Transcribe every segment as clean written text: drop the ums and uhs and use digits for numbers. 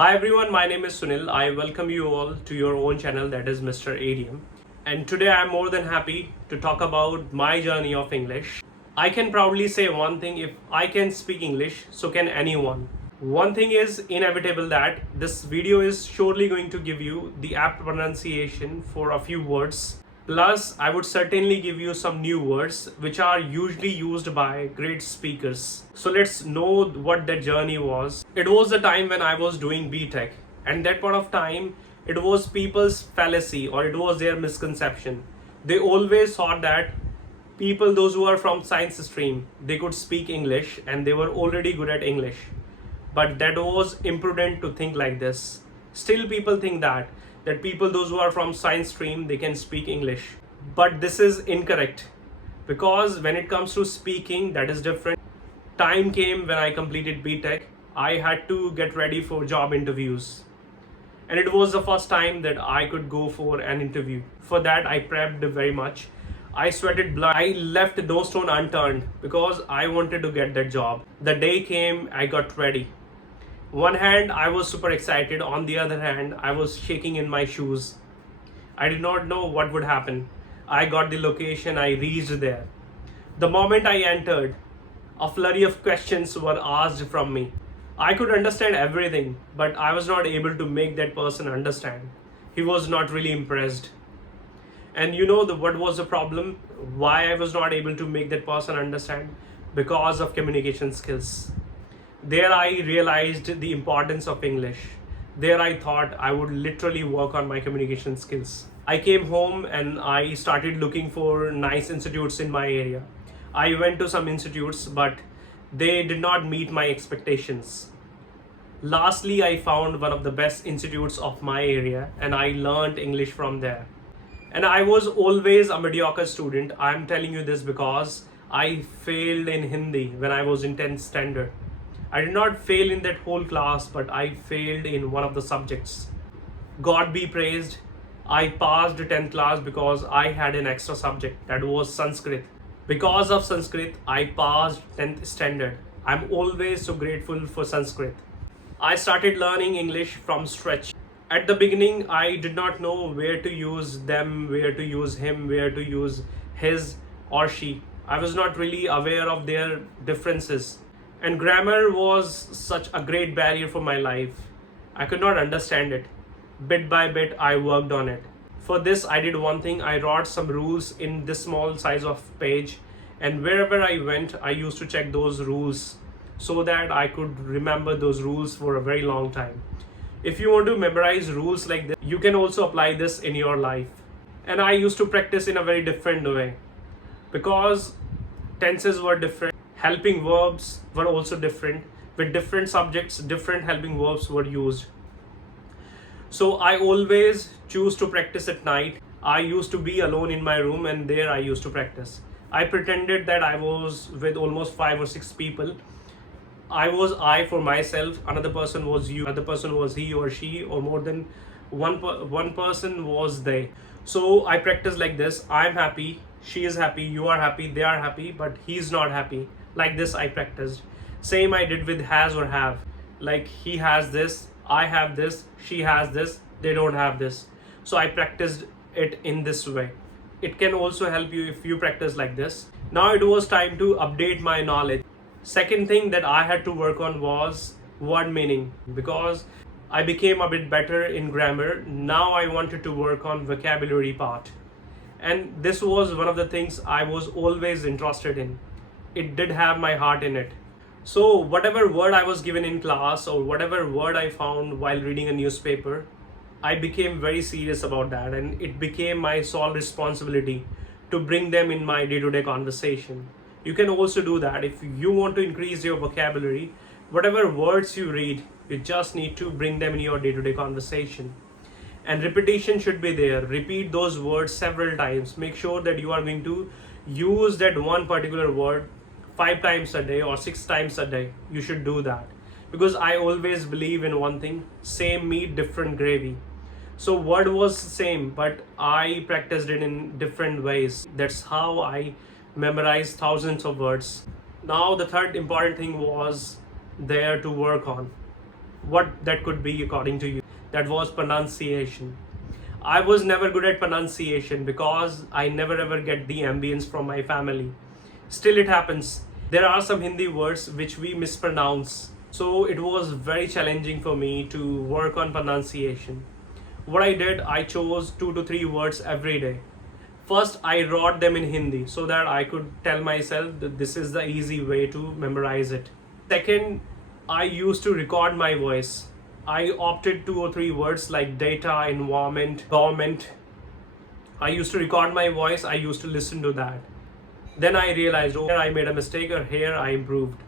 Hi everyone, my name is Sunil. I welcome you all to your own channel, that is Mr. Idiom. And today I'm more than happy to talk about my journey of English. I can proudly say one thing: if I can speak English, so can anyone. One thing is inevitable, that this video is surely going to give you the apt pronunciation for a few words. Plus, I would certainly give you some new words which are usually used by great speakers. So let's know what that journey was. It was the time when I was doing BTech, and that point of time, it was people's fallacy, or it was their misconception. They always thought that people, those who are from science stream, they could speak English and they were already good at English. But that was imprudent to think like this. Still people think that people, those who are from science stream, they can speak English. But this is incorrect, because when it comes to speaking, that is different. Time came when I completed BTech. I had to get ready for job interviews, and it was the first time that I could go for an interview. For that, I prepped very much. I sweated blood. I left no stone unturned because I wanted to get that job. The day came, I got ready. One hand, I was super excited. On the other hand, I was shaking in my shoes. I did not know what would happen. I got the location, I reached there. The moment I entered, a flurry of questions were asked from me. I could understand everything, but I was not able to make that person understand. He was not really impressed. And you know what was the problem? Why I was not able to make that person understand? Because of communication skills. There I realized the importance of English. There I thought I would literally work on my communication skills. I came home and I started looking for nice institutes in my area. I went to some institutes, but they did not meet my expectations. Lastly, I found one of the best institutes of my area and I learned English from there. And I was always a mediocre student. I'm telling you this because I failed in Hindi when I was in 10th standard. I did not fail in that whole class, but I failed in one of the subjects. God be praised, I passed 10th class because I had an extra subject, that was Sanskrit. Because of Sanskrit, I passed 10th standard. I'm always so grateful for Sanskrit. I started learning English from scratch. At the beginning, I did not know where to use them, where to use him, where to use his or she. I was not really aware of their differences. And grammar was such a great barrier for my life. I could not understand it. Bit by bit, I worked on it. For this, I did one thing. I wrote some rules in this small size of page, and wherever I went, I used to check those rules so that I could remember those rules for a very long time. If you want to memorize rules like this, you can also apply this in your life. And I used to practice in a very different way, because tenses were different. Helping verbs were also different. With different subjects, different helping verbs were used. So I always choose to practice at night. I used to be alone in my room and there I used to practice. I pretended that I was with almost 5 or 6 people. I was I for myself, another person was you, another person was he or she, or more than one person was they. So I practiced like this: I'm happy, she is happy, you are happy, they are happy, but he's not happy. Like this I practiced. Same I did with has or have. Like he has this, I have this, she has this, they don't have this. So I practiced it in this way. It can also help you if you practice like this. Now it was time to update my knowledge. Second thing that I had to work on was word meaning, because I became a bit better in grammar. Now I wanted to work on vocabulary part. And this was one of the things I was always interested in. It did have my heart in it. So whatever word I was given in class, or whatever word I found while reading a newspaper, I became very serious about that, and it became my sole responsibility to bring them in my day-to-day conversation. You can also do that. If you want to increase your vocabulary, whatever words you read, you just need to bring them in your day-to-day conversation. And repetition should be there. Repeat those words several times. Make sure that you are going to use that one particular word 5 times a day or 6 times a day. You should do that, because I always believe in one thing: same meat, different gravy. So word was same, but I practiced it in different ways. That's how I memorized thousands of words. Now the third important thing was there to work on. what that could be according to you. That was pronunciation. I was never good at pronunciation because I never ever get the ambience from my family. Still, it happens. There are some Hindi words which we mispronounce. So it was very challenging for me to work on pronunciation. What I did, I chose 2 to 3 words every day. First, I wrote them in Hindi so that I could tell myself that this is the easy way to memorize it. Second, I used to record my voice. I opted 2 or 3 words like data, environment, government. I used to record my voice, I used to listen to that. Then I realized, oh, here I made a mistake or here I improved.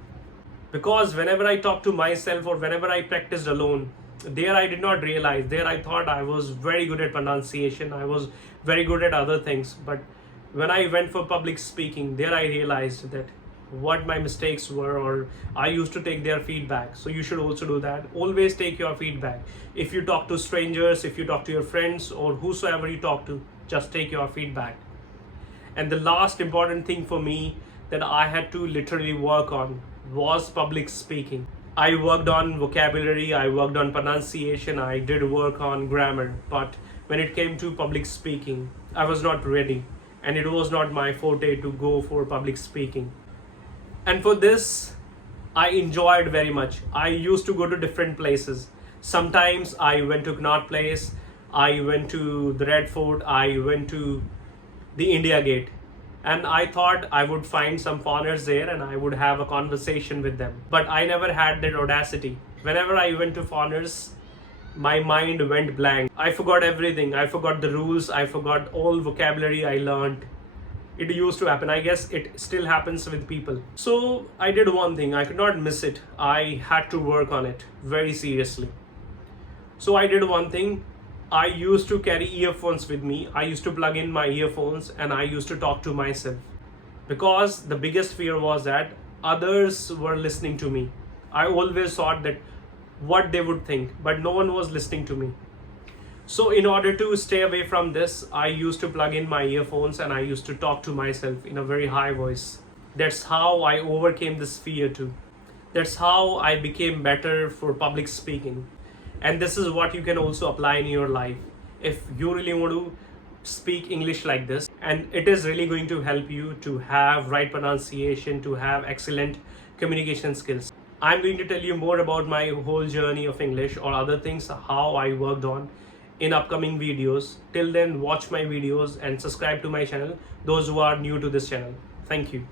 Because whenever I talked to myself or whenever I practiced alone, there I did not realize. There I thought I was very good at pronunciation, I was very good at other things. But when I went for public speaking, there I realized that what my mistakes were, or I used to take their feedback. So you should also do that. Always take your feedback. If you talk to strangers, if you talk to your friends, or whosoever you talk to, just take your feedback. And the last important thing for me that I had to literally work on was public speaking. I worked on vocabulary, I worked on pronunciation, I did work on grammar, but when it came to public speaking, I was not ready, and it was not my forte to go for public speaking. And for this, I enjoyed very much. I used to go to different places. Sometimes I went to Connaught Place, I went to the Red Fort, I went to the India Gate. And I thought I would find some foreigners there and I would have a conversation with them. But I never had that audacity. Whenever I went to foreigners, my mind went blank. I forgot everything. I forgot the rules. I forgot all vocabulary I learned. It used to happen. I guess it still happens with people. So I did one thing. I could not miss it. I had to work on it very seriously. So I did one thing. I used to carry earphones with me. I used to plug in my earphones and I used to talk to myself. Because the biggest fear was that others were listening to me. I always thought that what they would think, but no one was listening to me. So in order to stay away from this, I used to plug in my earphones and I used to talk to myself in a very high voice. That's how I overcame this fear too. That's how I became better for public speaking. And this is what you can also apply in your life. If you really want to speak English like this, and it is really going to help you to have right pronunciation, to have excellent communication skills. I'm going to tell you more about my whole journey of English or other things, how I worked on in upcoming videos. Till then, watch my videos and subscribe to my channel, those who are new to this channel. Thank you.